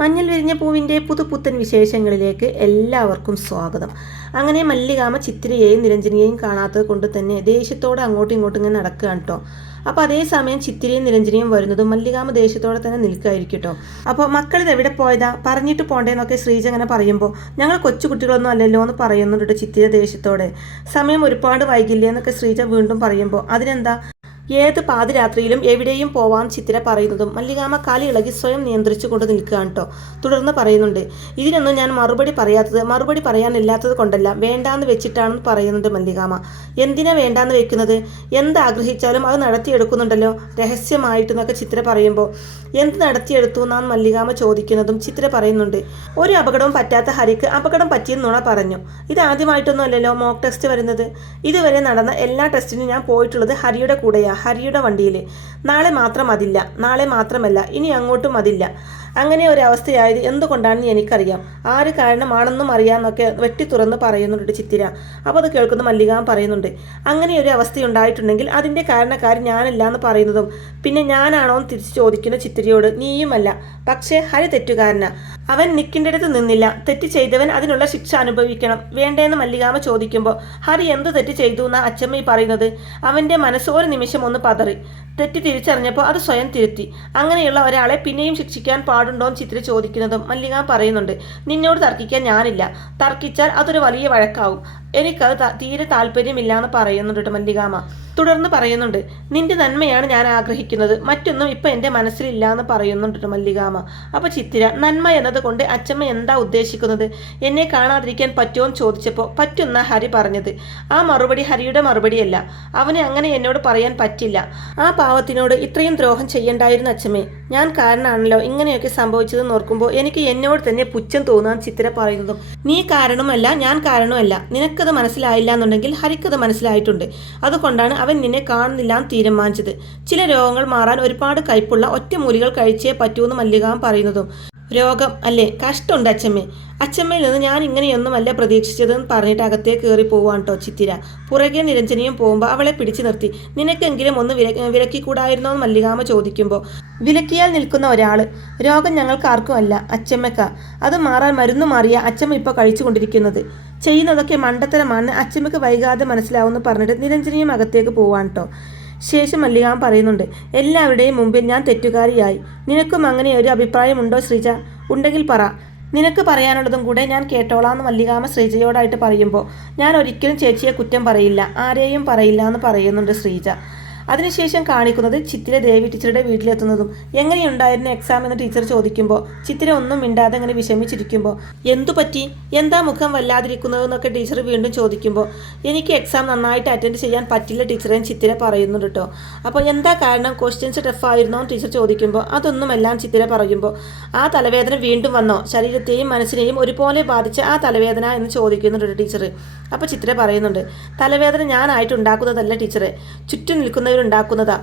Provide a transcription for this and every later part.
മഞ്ഞൾ വിരിഞ്ഞ പൂവിൻ്റെ പുതുപുത്തൻ വിശേഷങ്ങളിലേക്ക് എല്ലാവർക്കും സ്വാഗതം. അങ്ങനെ മല്ലികാമ ചിത്തിരയെയും നിരഞ്ജനിയെയും കാണാത്തത് കൊണ്ട് തന്നെ ദേഷ്യത്തോടെ അങ്ങോട്ടും ഇങ്ങോട്ടും ഇങ്ങനെ നടക്കുകയാണ് കേട്ടോ. അപ്പോൾ അതേസമയം ചിത്തിരയും നിരഞ്ജനിയും വരുന്നതും മല്ലികാമ ദേഷ്യത്തോടെ തന്നെ നിൽക്കുകയായിരിക്കും കേട്ടോ. അപ്പോൾ മക്കളിത് എവിടെ പോയതാ, പറഞ്ഞിട്ട് പോണ്ടേന്നൊക്കെ ശ്രീജ അങ്ങനെ പറയുമ്പോൾ ഞങ്ങൾ കൊച്ചുകുട്ടികളൊന്നും അല്ലല്ലോ എന്ന് പറയുന്നുണ്ട് ചിത്തിര ദേഷ്യത്തോടെ. സമയം ഒരുപാട് വൈകില്ലേ എന്നൊക്കെ ശ്രീജ വീണ്ടും പറയുമ്പോൾ അതിനെന്താ, ഏത് പാതിരാത്രിയിലും എവിടെയും പോവാൻ ചിത്തിര പറയുന്നതും മല്ലികാമ കാലി ഇളകി സ്വയം നിയന്ത്രിച്ചു കൊണ്ട് നിൽക്കുകയാണ് കേട്ടോ. തുടർന്ന് പറയുന്നുണ്ട്, ഇതിനൊന്നും ഞാൻ മറുപടി പറയാനില്ലാത്തത് കൊണ്ടല്ല, വേണ്ടാന്ന് വെച്ചിട്ടാണെന്ന് പറയുന്നുണ്ട് മല്ലികാമ. എന്തിനാ വേണ്ടാന്ന് വെക്കുന്നത്, എന്താഗ്രഹിച്ചാലും അത് നടത്തിയെടുക്കുന്നുണ്ടല്ലോ രഹസ്യമായിട്ടെന്നൊക്കെ ചിത്തിര പറയുമ്പോൾ എന്ത് നടത്തിയെടുത്തു എന്നാണ് മല്ലികാമ ചോദിക്കുന്നതും ചിത്തിര പറയുന്നുണ്ട്, ഒരു അപകടവും പറ്റാത്ത ഹരിക്ക് അപകടം പറ്റിയെന്ന് നുണ പറഞ്ഞു. ഇത് ആദ്യമായിട്ടൊന്നും അല്ലല്ലോ മോക്ക് ടെസ്റ്റ് വരുന്നത്. ഇതുവരെ നടന്ന എല്ലാ ടെസ്റ്റിനും ഞാൻ പോയിട്ടുള്ളത് ഹരിയുടെ കൂടെയാണ്, ഹരിയുടെ വണ്ടിയിൽ. നാളെ മാത്രമല്ല ഇനി അങ്ങോട്ടും അതില്ല. അങ്ങനെ ഒരു അവസ്ഥയായത് എന്തുകൊണ്ടാണെന്ന് എനിക്കറിയാം, ആര് കാരണമാണെന്നും അറിയാമെന്നൊക്കെ വെട്ടി തുറന്ന് പറയുന്നുണ്ട് ചിത്തിര. അപ്പോൾ അത് കേൾക്കുന്ന മല്ലികാമ പറയുന്നുണ്ട്, അങ്ങനെ ഒരു അവസ്ഥയുണ്ടായിട്ടുണ്ടെങ്കിൽ അതിൻ്റെ കാരണക്കാരൻ ഞാനല്ല എന്ന് പറയുന്നതും പിന്നെ ഞാനാണോ എന്ന് തിരിച്ച് ചോദിക്കുന്ന ചിത്തിരയോട് നീയുമല്ല, പക്ഷേ ഹരി തെറ്റുകാരനാ, അവൻ നിൽക്കേണ്ടടുത്ത് നിന്നില്ല, തെറ്റ് ചെയ്തവൻ അതിനുള്ള ശിക്ഷ അനുഭവിക്കണം വേണ്ടേന്ന് മല്ലികാമ ചോദിക്കുമ്പോൾ ഹരി എന്ത് തെറ്റ് ചെയ്തു എന്നാ അച്ചമ്മ പറയുന്നത്. അവൻ്റെ മനസ്സ് ഒരു നിമിഷം ഒന്ന് പതറി, തെറ്റ് തിരിച്ചറിഞ്ഞപ്പോൾ അത് സ്വയം തിരുത്തി. അങ്ങനെയുള്ള ഒരാളെ പിന്നെയും ശിക്ഷിക്കാൻ പാടുണ്ടോ എന്ന് ചിത്ര ചോദിക്കുന്നതും മല്ലികാമ പറയുന്നുണ്ട്, നിന്നോട് തർക്കിക്കാൻ ഞാനില്ല, തർക്കിച്ചാൽ അതൊരു വലിയ വഴക്കാവും, എനിക്കത് തീരെ താല്പര്യമില്ല എന്ന് പറയുന്നുണ്ട് മല്ലികാമ. തുടർന്ന് പറയുന്നുണ്ട്, നിന്റെ നന്മയാണ് ഞാൻ ആഗ്രഹിക്കുന്നത്, മറ്റൊന്നും ഇപ്പം എൻ്റെ മനസ്സിലില്ല എന്ന് പറയുന്നുണ്ട് മല്ലികാമ. അപ്പോൾ ചിത്തിര, നന്മ എന്നതുകൊണ്ട് അച്ചമ്മ എന്താ ഉദ്ദേശിക്കുന്നത്, എന്നെ കാണാതിരിക്കാൻ പറ്റുമോ എന്ന് ചോദിച്ചപ്പോൾ പറ്റുന്ന ഹരി പറഞ്ഞത്. ആ മറുപടി ഹരിയുടെ മറുപടിയല്ല, അവന് അങ്ങനെ എന്നോട് പറയാൻ പറ്റില്ല. ആ പാവത്തിനോട് ഇത്രയും ദ്രോഹം ചെയ്യണ്ടായിരുന്നു അച്ചമ്മേ, ഞാൻ കാരണമാണല്ലോ ഇങ്ങനെയൊക്കെ സംഭവിച്ചതെന്ന് ഓർക്കുമ്പോൾ എനിക്ക് എന്നോട് തന്നെ പുച്ഛം തോന്നാൻ ചിത്തിര പറയുന്നതും, നീ കാരണമല്ല ഞാൻ കാരണമല്ല, നിനക്കത് മനസ്സിലായില്ല എന്നുണ്ടെങ്കിൽ ഹരിക്കത് മനസ്സിലായിട്ടുണ്ട്, അതുകൊണ്ടാണ് അവൻ നിന്നെ കാണുന്നില്ല എന്ന് തീരുമാനിച്ചത്. ചില രോഗങ്ങൾ മാറാൻ ഒരുപാട് കയ്പുള്ള ഒറ്റമൂലികൾ കഴിച്ചേ പറ്റൂന്ന് മല്ലികാമ പറയുന്നതും, രോഗം അല്ലേ, കഷ്ടമുണ്ട് അച്ചമ്മേ, അച്ചമ്മയിൽ നിന്ന് ഞാൻ ഇങ്ങനെയൊന്നുമല്ല പ്രതീക്ഷിച്ചതെന്ന് പറഞ്ഞിട്ട് അകത്തേക്ക് കയറി പോവാൻ കേട്ടോ ചിത്തിര. പുറകെ നിരഞ്ജനിയും പോകുമ്പോൾ അവളെ പിടിച്ചു നിർത്തി, നിനക്കെങ്കിലും ഒന്ന് വിലക്കിക്കൂടായിരുന്നോ എന്ന് മല്ലികാമ ചോദിക്കുമ്പോൾ, വിലക്കിയാൽ നിൽക്കുന്ന ഒരാൾ, രോഗം ഞങ്ങൾക്ക് ആർക്കും അല്ല അച്ചമ്മക്ക, അത് മാറാൻ മരുന്ന് മാറിയ അച്ചമ്മ ഇപ്പോൾ കഴിച്ചു കൊണ്ടിരിക്കുന്നത്, ചെയ്യുന്നതൊക്കെ മണ്ടത്തരമാണെന്ന് അച്ചമ്മക്ക് വൈകാതെ മനസ്സിലാവുമെന്ന് പറഞ്ഞിട്ട് നിരഞ്ജനിയും അകത്തേക്ക് പോവാൻ കേട്ടോ. ശേഷം മല്ലികാമ പറയുന്നുണ്ട്, എല്ലാവരുടെയും മുമ്പിൽ ഞാൻ തെറ്റുകാരിയായി, നിനക്കും അങ്ങനെ ഒരു അഭിപ്രായമുണ്ടോ ശ്രീജ, ഉണ്ടെങ്കിൽ പറ, നിനക്ക് പറയാനുള്ളതും കൂടെ ഞാൻ കേട്ടോളാന്ന് മല്ലികാമ ശ്രീജയോടായിട്ട് പറയുമ്പോൾ, ഞാൻ ഒരിക്കലും ചേച്ചിയെ കുറ്റം പറയില്ല, ആരെയും പറയില്ല എന്ന് പറയുന്നുണ്ട് ശ്രീജ. അതിനുശേഷം കാണിക്കുന്നത് ചിത്തിര ദേവി ടീച്ചറുടെ വീട്ടിലെത്തുന്നതും എങ്ങനെയുണ്ടായിരുന്നു എക്സാം എന്ന് ടീച്ചർ ചോദിക്കുമ്പോൾ ചിത്തിര ഒന്നും മിണ്ടാതെ അങ്ങനെ വിഷമിച്ചിരിക്കുമ്പോൾ, എന്തു പറ്റി, എന്താ മുഖം വല്ലാതിരിക്കുന്നതെന്നൊക്കെ ടീച്ചർ വീണ്ടും ചോദിക്കുമ്പോൾ, എനിക്ക് എക്സാം നന്നായിട്ട് അറ്റൻഡ് ചെയ്യാൻ പറ്റില്ല ടീച്ചറെ ചിത്തിര പറയുന്നുണ്ട് കേട്ടോ. അപ്പോൾ എന്താ കാരണം, ക്വസ്റ്റ്യൻസ് ടഫായിരുന്നോ എന്ന് ടീച്ചർ ചോദിക്കുമ്പോൾ അതൊന്നുമെല്ലാം ചിത്തിര പറയുമ്പോൾ, ആ തലവേദന വീണ്ടും വന്നോ, ശരീരത്തെയും മനസ്സിനെയും ഒരുപോലെ ബാധിച്ച ആ തലവേദന എന്ന് ചോദിക്കുന്നുണ്ട് ടീച്ചർ. അപ്പോൾ ചിത്തിര പറയുന്നുണ്ട്, തലവേദന ഞാനായിട്ട് ഉണ്ടാക്കുന്നതല്ല ടീച്ചറെ, ചുറ്റും നിൽക്കുന്നവരുണ്ടാക്കുന്നതാ,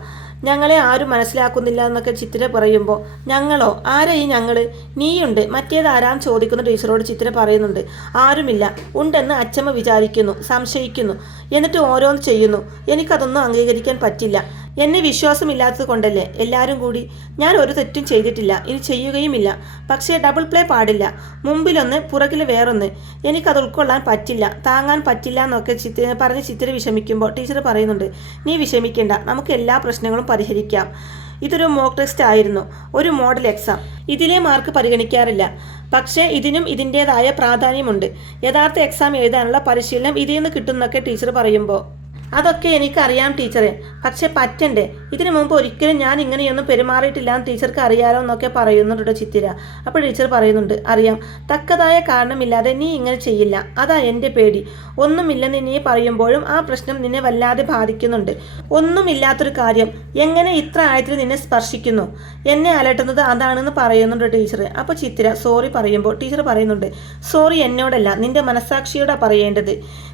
ഞങ്ങളെ ആരും മനസ്സിലാക്കുന്നില്ല എന്നൊക്കെ ചിത്തിര പറയുമ്പോൾ, ഞങ്ങളോ, ആരാ ഈ ഞങ്ങൾ, നീയുണ്ട്, മറ്റേതാരാം ചോദിക്കുന്ന ടീച്ചറോട് ചിത്തിര പറയുന്നുണ്ട്, ആരുമില്ല, ഉണ്ടെന്ന് അച്ചമ്മ വിചാരിക്കുന്നു, സംശയിക്കുന്നു, എന്നിട്ട് ഓരോന്ന് ചെയ്യുന്നു, എനിക്കതൊന്നും അംഗീകരിക്കാൻ പറ്റില്ല, എന്നെ വിശ്വാസമില്ലാത്തത് കൊണ്ടല്ലേ എല്ലാവരും കൂടി, ഞാൻ ഒരു തെറ്റും ചെയ്തിട്ടില്ല, ഇനി ചെയ്യുകയുമില്ല, പക്ഷേ ഡബിൾ പ്ലേ പാടില്ല, മുമ്പിലൊന്ന് പുറകിൽ വേറൊന്ന്, എനിക്കത് ഉൾക്കൊള്ളാൻ പറ്റില്ല, താങ്ങാൻ പറ്റില്ല എന്നൊക്കെ പറഞ്ഞ് ചിത്തിര വിഷമിക്കുമ്പോൾ ടീച്ചർ പറയുന്നുണ്ട്, നീ വിഷമിക്കേണ്ട, നമുക്ക് എല്ലാ പ്രശ്നങ്ങളും പരിഹരിക്കാം, ഇതൊരു മോക്ക് ടെസ്റ്റ് ആയിരുന്നു, ഒരു മോഡൽ എക്സാം, ഇതിലെ മാർക്ക് പരിഗണിക്കാറില്ല, പക്ഷേ ഇതിനും ഇതിൻ്റേതായ പ്രാധാന്യമുണ്ട്, യഥാർത്ഥ എക്സാം എഴുതാനുള്ള പരിശീലനം ഇതിൽ നിന്ന് കിട്ടുന്നൊക്കെ ടീച്ചർ പറയുമ്പോൾ, അതൊക്കെ എനിക്കറിയാം ടീച്ചറെ, പക്ഷെ പറ്റണ്ടേ, ഇതിനു മുമ്പ് ഒരിക്കലും ഞാൻ ഇങ്ങനെയൊന്നും പെരുമാറിയിട്ടില്ല എന്ന് ടീച്ചർക്ക് അറിയാലോ എന്നൊക്കെ പറയുന്നുണ്ട് ചിത്തിര. അപ്പോൾ ടീച്ചർ പറയുന്നുണ്ട്, അറിയാം, തക്കതായ കാരണമില്ലാതെ നീ ഇങ്ങനെ ചെയ്യില്ല, അതാ എൻ്റെ പേടി, ഒന്നുമില്ലെന്ന് നീ പറയുമ്പോഴും ആ പ്രശ്നം നിന്നെ വല്ലാതെ ബാധിക്കുന്നുണ്ട്, ഒന്നുമില്ലാത്തൊരു കാര്യം എങ്ങനെ ഇത്ര ആഴത്തിൽ നിന്നെ സ്പർശിക്കുന്നു, എന്നെ അലട്ടുന്നത് അതാണെന്ന് പറയുന്നുണ്ട് ടീച്ചർ. അപ്പോൾ ചിത്തിര സോറി പറയുമ്പോൾ ടീച്ചർ പറയുന്നുണ്ട്, സോറി എന്നോടല്ല, നിന്റെ മനസാക്ഷിയോടാ പറയേണ്ടത്,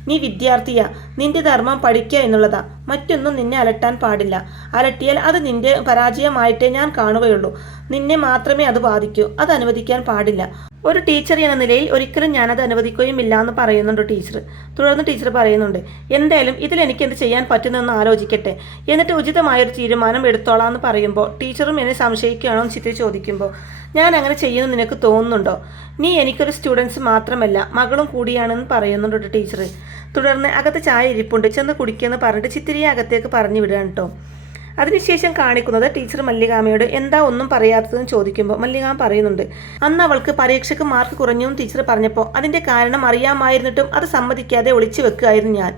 നീ വിദ്യാർത്ഥിയാ, നിന്റെ ധർമ്മം പഠിക്കുക എന്നുള്ളതാ, മറ്റൊന്നും നിന്നെ അലട്ടാൻ പാടില്ല, അലട്ടിയാൽ അത് നിന്റെ പരാജയമായിട്ടേ ഞാൻ കാണുകയുള്ളൂ, നിന്നെ മാത്രമേ അത് ബാധിക്കൂ, അത് അനുവദിക്കാൻ പാടില്ല, ഒരു ടീച്ചർ എന്ന നിലയിൽ ഒരിക്കലും ഞാനത് അനുവദിക്കുകയുമില്ല എന്ന് പറയുന്നുണ്ട് ടീച്ചർ. തുടർന്ന് ടീച്ചർ പറയുന്നുണ്ട്, എന്തായാലും ഇതിൽ എനിക്ക് എന്ത് ചെയ്യാൻ പറ്റുന്നതെന്ന് ആലോചിക്കട്ടെ, എന്നിട്ട് ഉചിതമായൊരു തീരുമാനം എടുത്തോളാം എന്ന് പറയുമ്പോൾ ടീച്ചറും എന്നെ സംശയിക്കുകയാണോ എന്ന് ചിത്രി ചോദിക്കുമ്പോൾ, ഞാൻ അങ്ങനെ ചെയ്യുമെന്ന് നിനക്ക് തോന്നുന്നുണ്ടോ? നീ എനിക്കൊരു സ്റ്റുഡൻസ് മാത്രമല്ല മകളും കൂടിയാണെന്ന് പറയുന്നുണ്ട് ടീച്ചർ. തുടർന്ന് അകത്ത് ചായ ഇരിപ്പുണ്ട്, ചെന്ന് കുടിക്കുമെന്ന് പറഞ്ഞിട്ട് ചിത്തിരിയെ അകത്തേക്ക് പറഞ്ഞു വിടുകയാണ് കേട്ടോ. അതിനുശേഷം കാണിക്കുന്നത് ടീച്ചർ മല്ലികാമയോട് എന്താ ഒന്നും പറയാത്തതെന്ന് ചോദിക്കുമ്പോൾ മല്ലികാമ പറയുന്നുണ്ട്, അന്ന് അവൾക്ക് പരീക്ഷയ്ക്ക് മാർക്ക് കുറഞ്ഞു ടീച്ചർ പറഞ്ഞപ്പോൾ അതിൻ്റെ കാരണം അറിയാമായിരുന്നിട്ടും അത് സമ്മതിക്കാതെ ഒളിച്ചു വെക്കുകയായിരുന്നു ഞാൻ.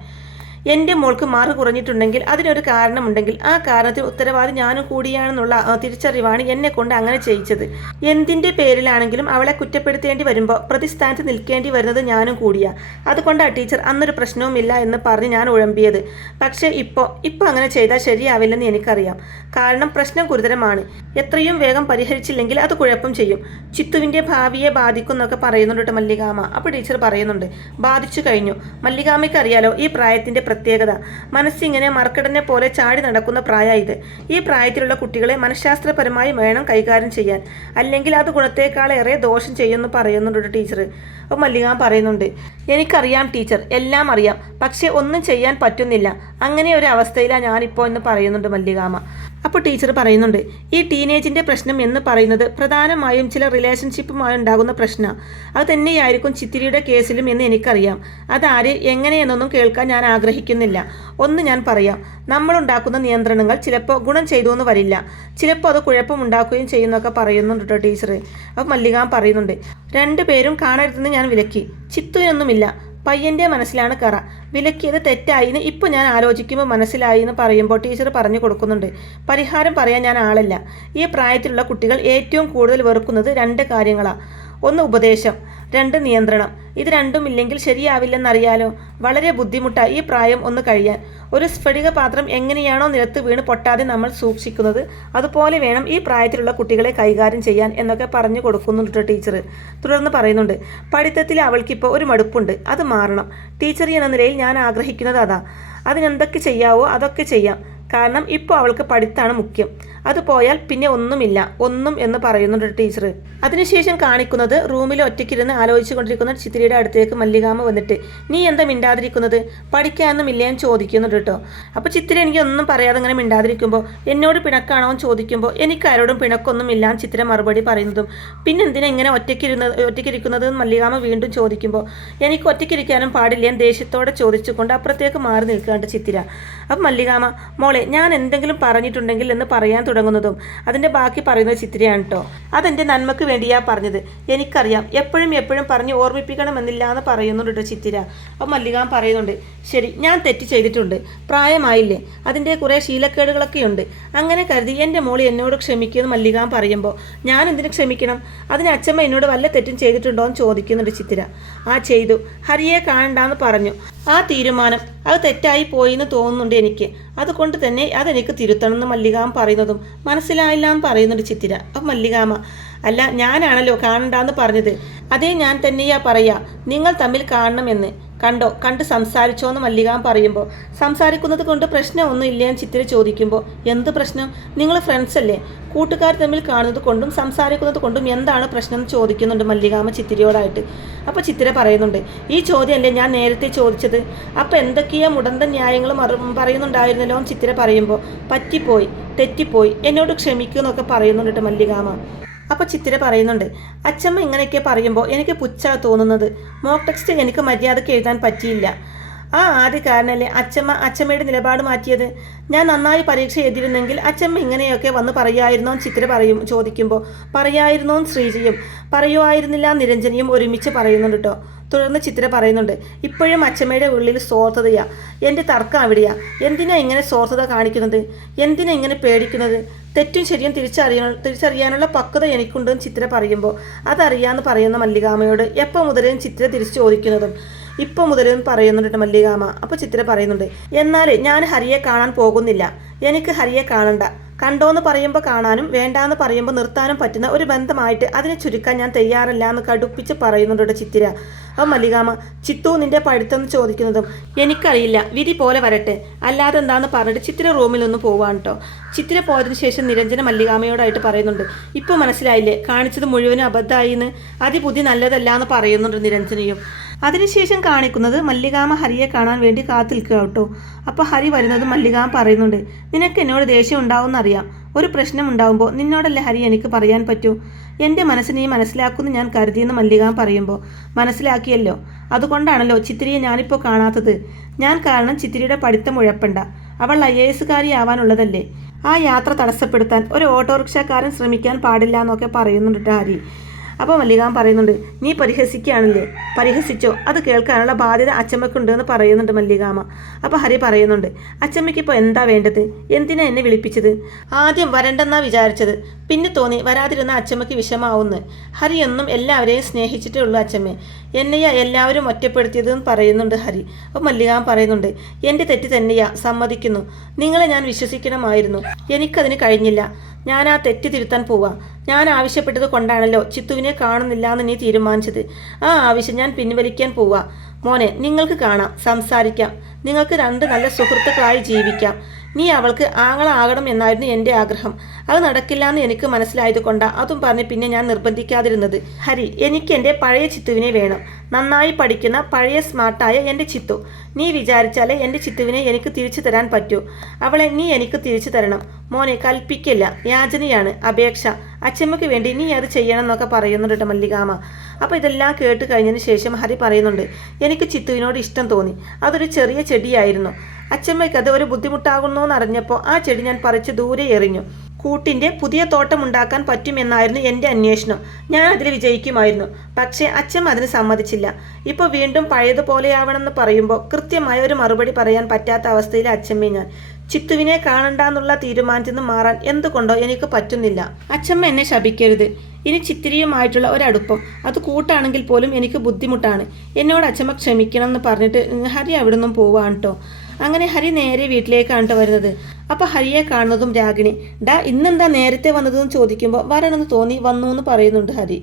എൻ്റെ മോൾക്ക് മാർക്ക് കുറഞ്ഞിട്ടുണ്ടെങ്കിൽ അതിനൊരു കാരണമുണ്ടെങ്കിൽ ആ കാരണത്തിന് ഉത്തരവാദി ഞാനും കൂടിയാണെന്നുള്ള തിരിച്ചറിവാണ് എന്നെ കൊണ്ട് അങ്ങനെ ചെയ്യിച്ചത്. എന്തിൻ്റെ പേരിലാണെങ്കിലും അവളെ കുറ്റപ്പെടുത്തേണ്ടി വരുമ്പോൾ പ്രതിസ്ഥാനത്ത് നിൽക്കേണ്ടി വരുന്നത് ഞാനും കൂടിയാ. അതുകൊണ്ടാണ് ടീച്ചർ അന്നൊരു പ്രശ്നവുമില്ല എന്ന് പറഞ്ഞ് ഞാൻ ഉഴമ്പിയത്. പക്ഷേ ഇപ്പോൾ അങ്ങനെ ചെയ്താൽ ശരിയാവില്ലെന്ന് എനിക്കറിയാം. കാരണം പ്രശ്നം ഗുരുതരമാണ്. എത്രയും വേഗം പരിഹരിച്ചില്ലെങ്കിൽ അത് കുഴപ്പം ചെയ്യും. ചിത്തുവിൻ്റെ ഭാവിയെ ബാധിക്കുന്നൊക്കെ പറയുന്നുണ്ട് മല്ലികാമ. അപ്പോൾ ടീച്ചർ പറയുന്നുണ്ട്, ബാധിച്ചു കഴിഞ്ഞു. മല്ലികാമയ്ക്ക് അറിയാലോ ഈ പ്രായത്തിൻ്റെ പ്രത്യേകത. മനസ്സിങ്ങനെ മറക്കടനെ പോലെ ചാടി നടക്കുന്ന പ്രായ ഇത്. ഈ പ്രായത്തിലുള്ള കുട്ടികളെ മനഃശാസ്ത്രപരമായി വേണം കൈകാര്യം ചെയ്യാൻ, അല്ലെങ്കിൽ അത് ഗുണത്തേക്കാളേറെ ദോഷം ചെയ്യുമെന്ന് പറയുന്നുണ്ട് ടീച്ചർ. അപ്പോൾ മല്ലികാമ പറയുന്നുണ്ട്, എനിക്കറിയാം ടീച്ചർ, എല്ലാം അറിയാം, പക്ഷേ ഒന്നും ചെയ്യാൻ പറ്റുന്നില്ല. അങ്ങനെ ഒരു അവസ്ഥയിലാണ് ഞാനിപ്പോൾ എന്ന് പറയുന്നുണ്ട് മല്ലികാമ. അപ്പോൾ ടീച്ചർ പറയുന്നുണ്ട്, ഈ ടീനേജിൻ്റെ പ്രശ്നം എന്ന് പറയുന്നത് പ്രധാനമായും ചില റിലേഷൻഷിപ്പുമായി ഉണ്ടാകുന്ന പ്രശ്നമാണ്. അത് തന്നെയായിരിക്കും ചിത്തിരിയുടെ കേസിലും എന്ന് എനിക്കറിയാം. അതാര് എങ്ങനെയെന്നൊന്നും കേൾക്കാൻ ഞാൻ ആഗ്രഹിക്കുന്നില്ല. ഒന്ന് ഞാൻ പറയാം, നമ്മളുണ്ടാക്കുന്ന നിയന്ത്രണങ്ങൾ ചിലപ്പോൾ ഗുണം ചെയ്തു എന്ന് വരില്ല, ചിലപ്പോൾ അത് കുഴപ്പമുണ്ടാക്കുകയും ചെയ്യുന്നൊക്കെ പറയുന്നുണ്ട് കേട്ടോ ടീച്ചർ. അപ്പോൾ മല്ലികാമ പറയുന്നുണ്ട്, രണ്ടുപേരും കാണരുതെന്ന് ഞാൻ വിലക്കി. ചിത്തുവിനൊന്നുമില്ല, പയ്യൻ്റെ മനസ്സിലാണ് കറ. വിലക്കിയത് തെറ്റായിന്ന് ഇപ്പോൾ ഞാൻ ആലോചിക്കുമ്പോൾ മനസ്സിലായി എന്ന് പറയുമ്പോൾ ടീച്ചർ പറഞ്ഞു കൊടുക്കുന്നുണ്ട്, പരിഹാരം പറയാൻ ഞാൻ ആളല്ല. ഈ പ്രായത്തിലുള്ള കുട്ടികൾ ഏറ്റവും കൂടുതൽ വെറുക്കുന്നത് രണ്ട് കാര്യങ്ങളാണ്. ഒന്ന് ഉപദേശം, രണ്ട് നിയന്ത്രണം. ഇത് രണ്ടും ഇല്ലെങ്കിൽ ശരിയാവില്ലെന്നറിയാലോ. വളരെ ബുദ്ധിമുട്ടാണ് ഈ പ്രായം ഒന്ന് കഴിയാൻ. ഒരു സ്ഫടിക പാത്രം എങ്ങനെയാണോ നിലത്ത് വീണ് പൊട്ടാതെ നമ്മൾ സൂക്ഷിക്കുന്നത്, അതുപോലെ വേണം ഈ പ്രായത്തിലുള്ള കുട്ടികളെ കൈകാര്യം ചെയ്യാൻ എന്നൊക്കെ പറഞ്ഞു കൊടുക്കുന്നുണ്ട് ടീച്ചർ. തുടർന്ന് പറയുന്നുണ്ട്, പഠിത്തത്തിൽ അവൾക്കിപ്പോൾ ഒരു മടുപ്പുണ്ട്, അത് മാറണം. ടീച്ചർ എന്ന നിലയിൽ ഞാൻ ആഗ്രഹിക്കുന്നത് അതാ. അതിനെന്തൊക്കെ ചെയ്യാവോ അതൊക്കെ ചെയ്യാം. കാരണം ഇപ്പോൾ അവൾക്ക് പഠിത്തമാണ് മുഖ്യം. അത് പോയാൽ പിന്നെ ഒന്നും എന്ന് പറയുന്നുണ്ട് ടീച്ചർ. അതിനുശേഷം കാണിക്കുന്നത് റൂമിൽ ഒറ്റയ്ക്കിരുന്ന് ആലോചിച്ചു കൊണ്ടിരിക്കുന്ന ചിത്തിരിയുടെ അടുത്തേക്ക് മല്ലികാമ വന്നിട്ട്, നീ എന്താ മിണ്ടാതിരിക്കുന്നത്, പഠിക്കാനൊന്നും ഇല്ലേന്ന് ചോദിക്കുന്നുണ്ട് കേട്ടോ. അപ്പോൾ ചിത്തിരി എനിക്ക് ഒന്നും പറയാതെ ഇങ്ങനെ മിണ്ടാതിരിക്കുമ്പോൾ എന്നോട് പിണക്കാണോ എന്ന് ചോദിക്കുമ്പോൾ എനിക്ക് ആരോടും പിണക്കൊന്നും ഇല്ലാന്ന് ചിത്തിര മറുപടി പറയുന്നതും, പിന്നെ എന്തിനാ ഇങ്ങനെ ഒറ്റയ്ക്കിരിക്കുന്നത് എന്ന് മല്ലികാമ വീണ്ടും ചോദിക്കുമ്പോൾ എനിക്ക് ഒറ്റയ്ക്കിരിക്കാനും പാടില്ലേന്ന് ദേഷ്യത്തോടെ ചോദിച്ചുകൊണ്ട് അപ്പുറത്തേക്ക് മാറി നിൽക്കാണ്ട് ചിത്തിര. അപ്പം മല്ലികാമ, മോളെ ഞാൻ എന്തെങ്കിലും പറഞ്ഞിട്ടുണ്ടെങ്കിൽ എന്ന് പറയാൻ തുടങ്ങുന്നതും അതിൻ്റെ ബാക്കി പറയുന്നത് ചിത്തിരയാണ് കേട്ടോ. അതെൻ്റെ നന്മക്ക് വേണ്ടിയാ പറഞ്ഞത്, എനിക്കറിയാം, എപ്പോഴും പറഞ്ഞ് ഓർമ്മിപ്പിക്കണമെന്നില്ല എന്ന് പറയുന്നുണ്ട് കേട്ടോ ചിത്തിര. അപ്പം മല്ലികാമ പറയുന്നുണ്ട്, ശരി, ഞാൻ തെറ്റ് ചെയ്തിട്ടുണ്ട്, പ്രായമായില്ലേ, അതിൻ്റെ കുറേ ശീലക്കേടുകളൊക്കെയുണ്ട്. അങ്ങനെ കരുതി എൻ്റെ മോളി എന്നോട് ക്ഷമിക്കുമെന്ന് മല്ലികാമ പറയുമ്പോൾ ഞാൻ എന്തിനു ക്ഷമിക്കണം? അതിന് അച്ഛമ്മ എന്നോട് വല്ല തെറ്റും ചെയ്തിട്ടുണ്ടോ എന്ന് ചോദിക്കുന്നുണ്ട് ചിത്തിര. ആ ചെയ്തു, ഹരിയെ കാണണ്ടെന്ന് പറഞ്ഞു. ആ തീരുമാനം അത് തെറ്റായി പോയിന്ന് തോന്നുന്നുണ്ട് എനിക്ക്. അതുകൊണ്ട് തന്നെ അതെനിക്ക് തിരുത്തണമെന്ന് മല്ലികാമ പറയുന്നതും മനസ്സിലായില്ല എന്ന് പറയുന്നുണ്ട് ചിത്തിര. അപ്പം മല്ലികാമ, അല്ല ഞാനാണല്ലോ കാണണ്ടെന്ന് പറഞ്ഞത്, അതേ ഞാൻ തന്നെയാ പറയാ, നിങ്ങൾ തമ്മിൽ കാണണമെന്ന്. കണ്ട് സംസാരിച്ചോന്ന് മല്ലികാമ പറയുമ്പോൾ സംസാരിക്കുന്നത് കൊണ്ട് പ്രശ്നമൊന്നും ഇല്ലയെന്ന് ചിത്തിര ചോദിക്കുമ്പോൾ എന്ത് പ്രശ്നം? നിങ്ങൾ ഫ്രണ്ട്സ് അല്ലേ, കൂട്ടുകാർ തമ്മിൽ കാണുന്നത് കൊണ്ടും സംസാരിക്കുന്നത് കൊണ്ടും എന്താണ് പ്രശ്നം എന്ന് ചോദിക്കുന്നുണ്ട് മല്ലികാമ ചിത്തിരയോടായിട്ട്. അപ്പോൾ ചിത്തിര പറയുന്നുണ്ട്, ഈ ചോദ്യമല്ലേ ഞാൻ നേരത്തെ ചോദിച്ചത്. അപ്പോൾ എന്തൊക്കെയാ മുടന്ത ന്യായങ്ങൾ പറയുന്നുണ്ടായിരുന്നല്ലോ എന്ന് ചിത്തിര പറയുമ്പോൾ പറ്റിപ്പോയി, തെറ്റിപ്പോയി, എന്നോട് ക്ഷമിക്കുമെന്നൊക്കെ പറയുന്നുണ്ട് മല്ലികാമ. അപ്പോൾ ചിത്തിര പറയുന്നുണ്ട്, അച്ഛമ്മ ഇങ്ങനെയൊക്കെ പറയുമ്പോൾ എനിക്ക് പുച്ഛാ തോന്നുന്നത്. മോക്ക് ടെക്സ്റ്റ് എനിക്ക് മര്യാദയ്ക്ക് എഴുതാൻ പറ്റിയില്ല. ആ ആദ്യ കാരണമല്ലേ അച്ഛമ്മയുടെ നിലപാട് മാറ്റിയത്. ഞാൻ നന്നായി പരീക്ഷ എഴുതിയിരുന്നെങ്കിൽ അച്ഛമ്മ ഇങ്ങനെയൊക്കെ വന്ന് പറയായിരുന്നോ ചിത്തിര ചോദിക്കുമ്പോൾ പറയായിരുന്നോന്ന് ശ്രീജയും പറയുമായിരുന്നില്ല നിരഞ്ജനിയും ഒരുമിച്ച് പറയുന്നുണ്ട് കേട്ടോ. തുടർന്ന് ചിത്തിര പറയുന്നുണ്ട്, ഇപ്പോഴും അച്ഛമ്മയുടെ ഉള്ളിൽ സ്വാർത്ഥതയാ. എൻ്റെ തർക്കം അവിടെയാ. എന്തിനാ ഇങ്ങനെ സ്വാർത്ഥത കാണിക്കുന്നത്? എന്തിനാ ഇങ്ങനെ പേടിക്കുന്നത്? തെറ്റും ശരിയും തിരിച്ചറിയാനുള്ള പക്വത എനിക്കുണ്ടെന്ന് ചിത്തിര പറയുമ്പോൾ അതറിയാമെന്ന് പറയുന്ന മല്ലികാമയോട് എപ്പോൾ മുതലും ചിത്തിര തിരിച്ചു ചോദിക്കുന്നതും ഇപ്പോൾ മുതലും പറയുന്നുണ്ട് മല്ലികാമ. അപ്പോൾ ചിത്തിര പറയുന്നുണ്ട്, എന്നാൽ ഞാൻ ഹരിയെ കാണാൻ പോകുന്നില്ല. എനിക്ക് ഹരിയെ കാണണ്ട. കണ്ടോന്ന് പറയുമ്പോൾ കാണാനും വേണ്ടാന്ന് പറയുമ്പോൾ നിർത്താനും പറ്റുന്ന ഒരു ബന്ധമായിട്ട് അതിനെ ചുരുക്കാൻ ഞാൻ തയ്യാറല്ല എന്ന് കടുപ്പിച്ച് പറയുന്നുണ്ട് ചിത്തിര. അപ്പോൾ മല്ലികാമ, ചിത്തു നിന്റെ പഠിത്തം ചോദിക്കുന്നതും എനിക്കറിയില്ല, വിധി പോലെ വരട്ടെ, അല്ലാതെ എന്താന്ന് പറഞ്ഞിട്ട് ചിത്തിര റൂമിൽ നിന്ന് പോവാണ് കേട്ടോ. ചിത്തിര പോയതിനു ശേഷം നിരഞ്ജന മല്ലികാമയോടായിട്ട് പറയുന്നുണ്ട്, ഇപ്പോൾ മനസ്സിലായില്ലേ കാണിച്ചത് മുഴുവനും അബദ്ധമായി എന്ന്, അതിബുദ്ധി നല്ലതല്ല എന്ന് പറയുന്നുണ്ട് നിരഞ്ജനയും. അതിനുശേഷം കാണിക്കുന്നത് മല്ലികാമ ഹരിയെ കാണാൻ വേണ്ടി കാത്തിരിക്കുക കേട്ടോ. അപ്പോൾ ഹരി വരുന്നത് മല്ലികാമ പറയുന്നുണ്ട്, നിനക്ക് എന്നോട് ദേഷ്യം ഉണ്ടാവുമെന്നറിയാം. ഒരു പ്രശ്നം ഉണ്ടാവുമ്പോൾ നിന്നോടല്ലേ ഹരി എനിക്ക് പറയാൻ പറ്റൂ. എൻ്റെ മനസ്സ് നീ മനസ്സിലാക്കുമെന്ന് ഞാൻ കരുതിയെന്ന് മല്ലികാമ പറയുമ്പോൾ മനസ്സിലാക്കിയല്ലോ, അതുകൊണ്ടാണല്ലോ ചിത്തിരിയെ ഞാനിപ്പോൾ കാണാത്തത്. ഞാൻ കാരണം ചിത്തിരിയുടെ പഠിത്തം ഉഴപ്പണ്ട. അവൾ IAS ആവാനുള്ളതല്ലേ. ആ യാത്ര തടസ്സപ്പെടുത്താൻ ഒരു ഓട്ടോറിക്ഷക്കാരൻ ശ്രമിക്കാൻ പാടില്ല എന്നൊക്കെ പറയുന്നുണ്ട് ഹരി. അപ്പോൾ മല്ലികാമ പറയുന്നുണ്ട്, നീ പരിഹസിക്കുകയാണല്ലേ. പരിഹസിച്ചോ, അത് കേൾക്കാനുള്ള ബാധ്യത അച്ചമ്മക്കുണ്ടെന്ന് പറയുന്നുണ്ട് മല്ലികാമ. അപ്പോൾ ഹരി പറയുന്നുണ്ട്, അച്ചമ്മയ്ക്ക് ഇപ്പോൾ എന്താ വേണ്ടത്? എന്തിനാ എന്നെ വിളിപ്പിച്ചത്? ആദ്യം വരണ്ടെന്നാ വിചാരിച്ചത്, പിന്നെ തോന്നി വരാതിരുന്ന അച്ചമ്മയ്ക്ക് വിഷമാവുന്ന്. ഹരി എന്നും എല്ലാവരെയും സ്നേഹിച്ചിട്ടേ ഉള്ളൂ അച്ചമ്മേ. എന്നെയാ എല്ലാവരും ഒറ്റപ്പെടുത്തിയതെന്ന് പറയുന്നുണ്ട് ഹരി. അപ്പോൾ മല്ലികാമ പറയുന്നുണ്ട്, എൻ്റെ തെറ്റ് തന്നെയാ, സമ്മതിക്കുന്നു. നിങ്ങളെ ഞാൻ വിശ്വസിക്കണമായിരുന്നു, എനിക്കതിന് കഴിഞ്ഞില്ല. ഞാൻ ആ തെറ്റ് തിരുത്താൻ പോവാം. ഞാൻ ആവശ്യപ്പെട്ടത് കൊണ്ടാണല്ലോ ചിത്തുവിനെ കാണുന്നില്ല എന്ന് നീ തീരുമാനിച്ചത്. ആ ആവശ്യം ഞാൻ പിൻവലിക്കാൻ പോവാ. മോനെ, നിങ്ങൾക്ക് കാണാം, സംസാരിക്കാം, നിങ്ങൾക്ക് 2 നല്ല സുഹൃത്തുക്കളായി ജീവിക്കാം. നീ അവൾക്ക് ആങ്ങളാകണം എന്നായിരുന്നു എൻ്റെ ആഗ്രഹം. അത് നടക്കില്ല എന്ന് എനിക്ക് മനസ്സിലായത് കൊണ്ടാണ് അതും പറഞ്ഞ് പിന്നെ ഞാൻ നിർബന്ധിക്കാതിരുന്നത്. ഹരി, എനിക്ക് എൻ്റെ പഴയ ചിത്തുവിനെ വേണം. നന്നായി പഠിക്കുന്ന പഴയ സ്മാർട്ടായ എൻ്റെ ചിത്തു. നീ വിചാരിച്ചാലേ എൻ്റെ ചിത്തുവിനെ എനിക്ക് തിരിച്ചു തരാൻ പറ്റൂ. അവളെ നീ എനിക്ക് തിരിച്ചു തരണം. മോനെ, കൽപ്പിക്കില്ല, യാചനയാണ്, അപേക്ഷ. അച്ചമ്മയ്ക്ക് വേണ്ടി നീ അത് ചെയ്യണം എന്നൊക്കെ പറയുന്നുണ്ട് മല്ലികാമ. അപ്പോൾ ഇതെല്ലാം കേട്ട് കഴിഞ്ഞതിന് ശേഷം ഹരി പറയുന്നുണ്ട്, എനിക്ക് ചിത്തുവിനോട് ഇഷ്ടം തോന്നി. അതൊരു ചെറിയ ചെടിയായിരുന്നു. അച്ചമ്മയ്ക്ക് അത് ഒരു ബുദ്ധിമുട്ടാകുന്നു എന്നറിഞ്ഞപ്പോൾ ആ ചെടി ഞാൻ പറിച്ച് ദൂരെ എറിഞ്ഞു. കൂട്ടിൻ്റെ പുതിയ തോട്ടമുണ്ടാക്കാൻ പറ്റുമെന്നായിരുന്നു എൻ്റെ അന്വേഷണം. ഞാൻ അതിൽ വിജയിക്കുമായിരുന്നു. പക്ഷേ അച്ചമ്മ അതിന് സമ്മതിച്ചില്ല. ഇപ്പോൾ വീണ്ടും പഴയതുപോലെയാവണമെന്ന് പറയുമ്പോൾ കൃത്യമായ ഒരു മറുപടി പറയാൻ പറ്റാത്ത അവസ്ഥയിൽ അച്ചമ്മയെ ഞാൻ. ചിത്തുവിനെ കാണണ്ടെന്നുള്ള തീരുമാനത്തിൽ നിന്ന് മാറാൻ എന്തുകൊണ്ടോ എനിക്ക് പറ്റുന്നില്ല. അച്ചമ്മ എന്നെ ശപിക്കരുത്. ഇനി ചിത്തിരിയുമായിട്ടുള്ള ഒരടുപ്പം അത് കൂട്ടാണെങ്കിൽ പോലും എനിക്ക് ബുദ്ധിമുട്ടാണ്. എന്നോട് അച്ചമ്മ ക്ഷമിക്കണം എന്ന് പറഞ്ഞിട്ട് ഹരി അവിടെ നിന്നും പോവാണ് കേട്ടോ. അങ്ങനെ ഹരി നേരെ വീട്ടിലേക്കാണ് വരുന്നത്. അപ്പോൾ ഹരിയെ കാണുന്നതും രാഗിണി, ഇന്നെന്താ നേരത്തെ വന്നതെന്ന് ചോദിക്കുമ്പോൾ വരണമെന്ന് തോന്നി വന്നു എന്ന് പറയുന്നുണ്ട് ഹരി.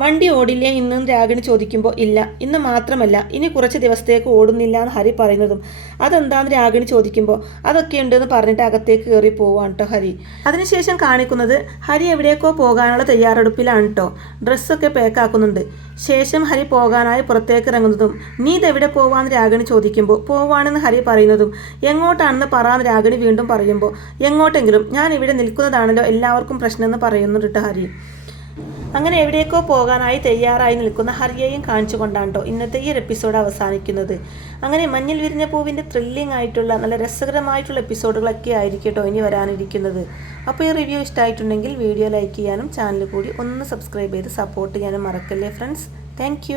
വണ്ടി ഓടില്ലേ ഇന്നും രാഗിണി ചോദിക്കുമ്പോൾ ഇല്ല, ഇന്ന് മാത്രമല്ല ഇനി കുറച്ച് ദിവസത്തേക്ക് ഓടുന്നില്ല എന്ന് ഹരി പറയുന്നതും അതെന്താന്ന് രാഗിണി ചോദിക്കുമ്പോൾ അതൊക്കെ ഉണ്ടെന്ന് പറഞ്ഞിട്ട് അകത്തേക്ക് കയറി പോവാണ് കേട്ടോ ഹരി. അതിനുശേഷം കാണിക്കുന്നത് ഹരി എവിടേക്കോ പോകാനുള്ള തയ്യാറെടുപ്പിലാണ് കേട്ടോ. ഡ്രസ്സൊക്കെ പാക്കാക്കുന്നുണ്ട്. ശേഷം ഹരി പോകാനായി പുറത്തേക്ക് ഇറങ്ങുന്നതും നീ ഇതെവിടെ പോവാന്ന് രാഗിണി ചോദിക്കുമ്പോൾ പോവാണെന്ന് ഹരി പറയുന്നതും എങ്ങോട്ടാണെന്ന് പറയാൻ രാഗിണി വീണ്ടും പറയുമ്പോൾ എങ്ങോട്ടെങ്കിലും, ഞാൻ ഇവിടെ നിൽക്കുന്നതാണല്ലോ എല്ലാവർക്കും പ്രശ്നമെന്ന് പറയുന്നുണ്ട് കേട്ടോ ഹരി. അങ്ങനെ എവിടേക്കോ പോകാനായി തയ്യാറായി നിൽക്കുന്ന ഹരിയെയും കാണിച്ചുകൊണ്ടാണ് കേട്ടോ ഇന്നത്തെ ഈ ഒരു എപ്പിസോഡ് അവസാനിക്കുന്നത്. അങ്ങനെ മഞ്ഞിൽ വിരിഞ്ഞ പൂവിൻ്റെ ത്രില്ലിംഗ് ആയിട്ടുള്ള നല്ല രസകരമായിട്ടുള്ള എപ്പിസോഡുകളൊക്കെ ആയിരിക്കും കേട്ടോ ഇനി വരാനിരിക്കുന്നത്. അപ്പോൾ ഈ റിവ്യൂ ഇഷ്ടമായിട്ടുണ്ടെങ്കിൽ വീഡിയോ ലൈക്ക് ചെയ്യാനും ചാനൽ കൂടി ഒന്ന് സബ്സ്ക്രൈബ് ചെയ്ത് സപ്പോർട്ട് ചെയ്യാനും മറക്കല്ലേ ഫ്രണ്ട്സ്. താങ്ക്